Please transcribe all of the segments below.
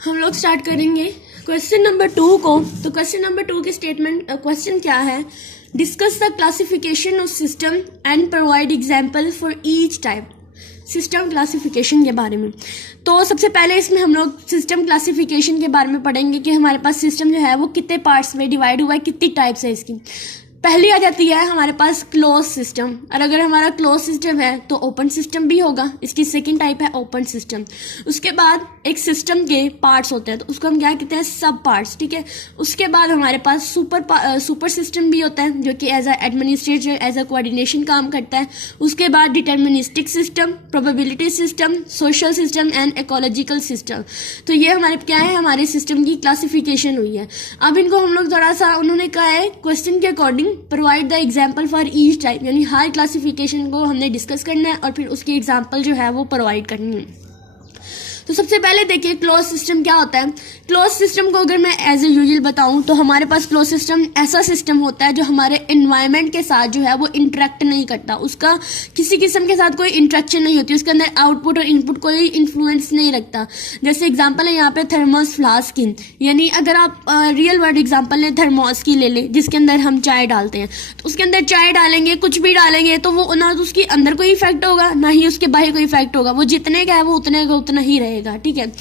हम लोग स्टार्ट करेंगे क्वेश्चन नंबर 2 को। तो क्वेश्चन नंबर 2 के स्टेटमेंट क्वेश्चन क्या है, discuss the classification of system and provide example for each type. System classification के बारे में। तो सबसे पहले इसमें हम लोग सिस्टम क्लासिफिकेशन के बारे में पढ़ेंगे कि हमारे पास सिस्टम जो है वो कितने पार्ट्स में डिवाइड हुआ है, कितनी टाइप्स है इसकी। पहली आ जाती है हमारे पास क्लोज सिस्टम, और अगर हमारा क्लोज सिस्टम है तो ओपन सिस्टम भी होगा। इसकी सेकंड टाइप है ओपन सिस्टम। उसके बाद एक सिस्टम के पार्ट्स होते हैं तो उसको हम क्या कहते हैं, सब पार्ट्स, ठीक है। उसके बाद हमारे पास सुपर सिस्टम भी होता है जो कि as a administrator, as a coordination काम करता है। उसके बाद deterministic system, probability system, social system and ecological system. तो ये हमारे क्या है, हमारे सिस्टम की क्लासिफिकेशन हुई है। अब इनको हम लोग थोड़ा सा, उन्होंने कहा है क्वेश्चन के according provide the example for each type, यानी हर क्लासिफिकेशन को हमने डिस्कस करना है और फिर उसकी एग्जाम्पल जो है वो प्रोवाइड करनी है। तो सबसे पहले देखिए क्लोज सिस्टम क्या होता है। क्लोज सिस्टम को अगर मैं एज ए यूजुअल बताऊं तो हमारे पास क्लोज सिस्टम ऐसा सिस्टम होता है जो हमारे एनवायरनमेंट के साथ जो है वो इंटरेक्ट नहीं करता, उसका किसी किस्म के साथ कोई इंटरेक्शन नहीं होती, उसके अंदर आउटपुट और इनपुट कोई इन्फ्लुएंस नहीं रखता। जैसे एग्जाम्पल है यहाँ पे थर्मोस फ्लास्क की, यानी अगर आप रियल वर्ल्ड एग्जाम्पल लें, थर्मोस की ले लें जिसके अंदर हम चाय डालते हैं, तो उसके अंदर चाय डालेंगे, कुछ भी डालेंगे तो वो ना तो उसके अंदर कोई इफेक्ट होगा ना ही उसके बाहर कोई इफेक्ट होगा, वो जितने का है वो उतने का उतना ही रहेगा, ठीक है।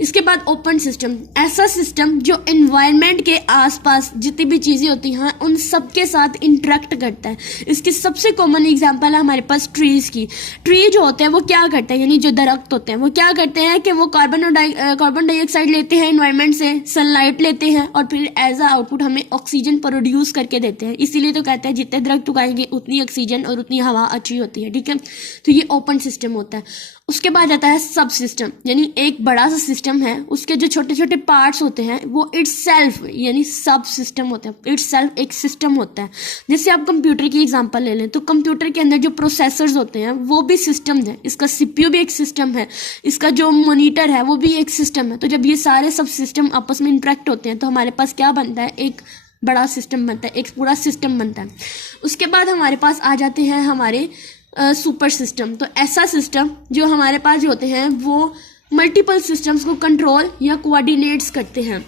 इसके बाद ओपन सिस्टम, ऐसा सिस्टम जो एनवायरनमेंट के आसपास जितनी भी चीजें होती हैं उन सब के साथ इंटरेक्ट करता है। इसकी सबसे कॉमन एग्जांपल है हमारे पास ट्रीज की। ट्री जो होते हैं वो क्या करते हैं, यानी जो दरख्त होते हैं वो क्या करते हैं कि वो कार्बन डाइऑक्साइड लेते हैं एनवायरनमेंट से, सनलाइट लेते हैं और फिर एज अ आउटपुट हमें ऑक्सीजन प्रोड्यूस करके देते हैं। इसीलिए तो कहते हैं जितने दरख्त उगाएंगे उतनी ऑक्सीजन और उतनी हवा अच्छी होती है, ठीक है। तो ये ओपन सिस्टम होता है। उसके बाद आता है सब सिस्टम, यानी एक बड़ा सा सिस्टम है, उसके जो छोटे छोटे पार्ट्स होते हैं वो इटसेल्फ यानी सब सिस्टम होते हैं। इटसेल्फ एक सिस्टम होता है। जैसे आप कंप्यूटर की एग्जांपल ले लें तो कंप्यूटर के अंदर जो प्रोसेसर्स होते हैं वो भी सिस्टम है, इसका सीपीयू भी एक सिस्टम है, इसका जो मॉनिटर है वो भी एक सिस्टम है। तो जब ये सारे सब सिस्टम आपस में इंटरेक्ट होते हैं तो हमारे पास क्या बनता है, एक बड़ा सिस्टम बनता है, एक पूरा सिस्टम बनता है। उसके बाद हमारे पास आ जाते हैं हमारे सुपर सिस्टम। तो ऐसा सिस्टम जो हमारे पास जो होते हैं वो मल्टीपल सिस्टम्स को कंट्रोल या कोऑर्डिनेट्स करते हैं।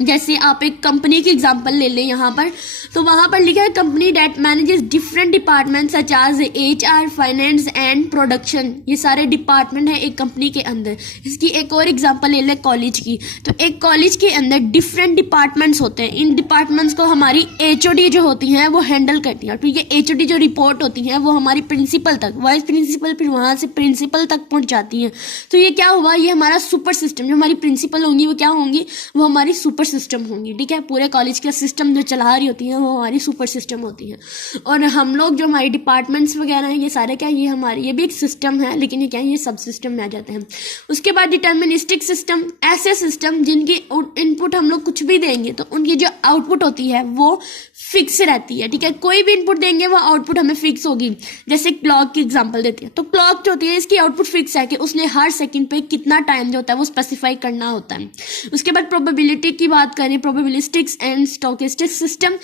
जैसे आप एक कंपनी की एग्जांपल ले लें यहाँ पर, तो वहाँ पर लिखा है company that manages different departments such as HR, finance and production. ये सारे डिपार्टमेंट हैं एक कंपनी के अंदर। इसकी एक और एग्जांपल ले लें कॉलेज की, तो एक कॉलेज के अंदर डिफरेंट डिपार्टमेंट्स होते हैं। इन डिपार्टमेंट्स को हमारी HOD जो होती हैं वो हैंडल करती है। तो ये HOD जो रिपोर्ट होती है वो हमारी प्रिंसिपल तक, वाइस प्रिंसिपल, फिर वहाँ से प्रिंसिपल तक पहुँच जाती है। तो ये क्या हुआ, ये हमारा सुपर सिस्टम, जो हमारी प्रिंसिपल होंगी वो क्या होंगी, वो हमारी सुपर सिस्टम होंगी, ठीक है। पूरे कॉलेज का सिस्टम जो चला रही होती है वो हमारी सुपर सिस्टम होती है। और हम लोग जो हमारी डिपार्टमेंट्स वगैरह हैं ये सारे क्या, ये हमारे, ये भी एक सिस्टम है लेकिन ये क्या है, ये सब सिस्टम में आ जाते हैं। उसके बाद डिटर्मिनिस्टिक सिस्टम, ऐसे सिस्टम जिनकी इनपुट हम लोग कुछ भी देंगे तो उनकी जो आउटपुट होती है वो फिक्स रहती है, ठीक है। कोई भी इनपुट देंगे वो आउटपुट हमें फिक्स होगी। जैसे क्लॉक की एग्जांपल देती है, तो क्लॉक जो होती है इसकी आउटपुट फिक्स है कि उसने हर सेकंड पे कितना टाइम जो होता है वो स्पेसिफाई करना होता है। उसके बाद प्रोबेबिलिटी की बात करें, प्रोबेबिलिस्टिक्स एंड स्टोकेस्टिक सिस्टम,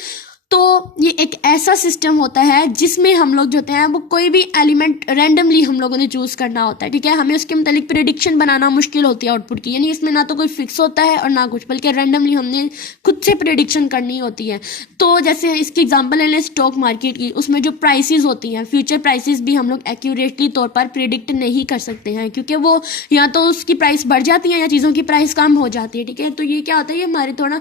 तो ये एक ऐसा सिस्टम होता है जिसमें हम लोग जो होते हैं वो कोई भी एलिमेंट रैंडमली हम लोगों ने चूज करना होता है, ठीक है। हमें उसके मतलब प्रेडिक्शन बनाना मुश्किल होती है आउटपुट की, यानी इसमें ना तो कोई फिक्स होता है और ना कुछ, बल्कि रैंडमली हमने खुद से प्रेडिक्शन करनी होती है। तो जैसे इसकी एग्जांपल ले लें स्टॉक मार्केट की, उसमें जो प्राइसेस होती हैं, फ्यूचर प्राइसेस भी हम लोग एक्यूरेटली तौर पर प्रेडिक्ट नहीं कर सकते हैं क्योंकि वो या तो उसकी प्राइस बढ़ जाती है या चीज़ों की प्राइस कम हो जाती है, ठीक है। तो ये क्या होता है, ये हमारे थोड़ा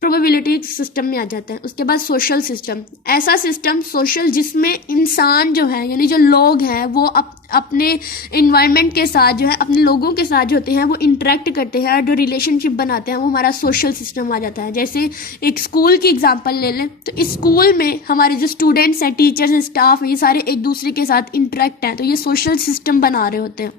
प्रोबेबिलिटी सिस्टम में आ जाता है। उसके बाद सोशल सिस्टम, ऐसा सिस्टम सोशल जिसमें इंसान जो है यानी जो लोग हैं वो अपने इन्वायरमेंट के साथ जो है, अपने लोगों के साथ जो होते हैं वो इंटरेक्ट करते हैं और जो रिलेशनशिप बनाते हैं वो हमारा सोशल सिस्टम आ जाता है। जैसे एक स्कूल की एग्जांपल ले लें, तो इस स्कूल में हमारे जो स्टूडेंट्स हैं, टीचर्स हैं, स्टाफ हैं, ये सारे एक दूसरे के साथ इंटरेक्ट हैं, तो ये सोशल सिस्टम बना रहे होते हैं।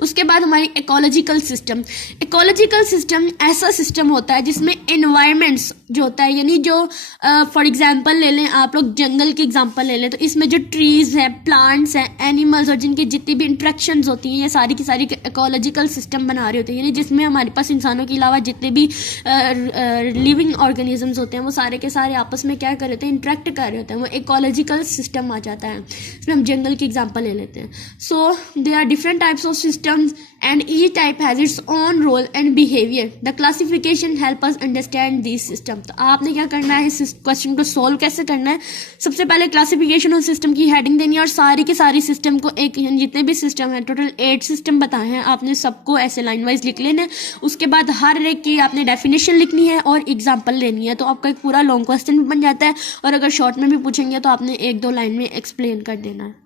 उसके बाद हमारी इकोलॉजिकल सिस्टम, इकोलॉजिकल सिस्टम ऐसा सिस्टम होता है जिसमें एनवायरनमेंट्स जो होता है, यानी जो फॉर एग्जांपल ले लें आप लोग जंगल की एग्जांपल ले लें, तो इसमें जो ट्रीज है, प्लांट्स हैं, एनिमल्स और जिनकी जितनी भी इंट्रैक्शंस होती हैं ये सारी की सारी इकोलॉजिकल सिस्टम बना रहे होते हैं। यानी जिसमें हमारे पास इंसानों के अलावा जितने भी लिविंग ऑर्गेनिजम्स होते हैं वो सारे के सारे आपस में क्या कर रहे होते हैं, इंटरेक्ट कर रहे होते हैं, वो इकोलॉजिकल सिस्टम आ जाता है। इसमें हम जंगल की एग्जाम्पल ले लेते हैं। So they are different types types of systems and each type has its own role and behavior. The classification help us understand these systems. तो आपने क्या करना है, इस क्वेश्चन को सोल्व कैसे करना है, सबसे पहले क्लासिफिकेशन ऑफ सिस्टम की हेडिंग देनी है और सारी के सारी सिस्टम को एक, जितने भी सिस्टम है टोटल 8 सिस्टम बताए हैं, आपने सबको ऐसे लाइन वाइज लिख लेना है। उसके बाद हर एक की आपने डेफिनेशन लिखनी है और एग्जाम्पल लेनी है, तो आपका एक पूरा लॉन्ग क्वेश्चन भी बन जाता है। और अगर शॉर्ट में भी पूछेंगे तो आपने 1-2 लाइन में एक्सप्लेन कर देना है।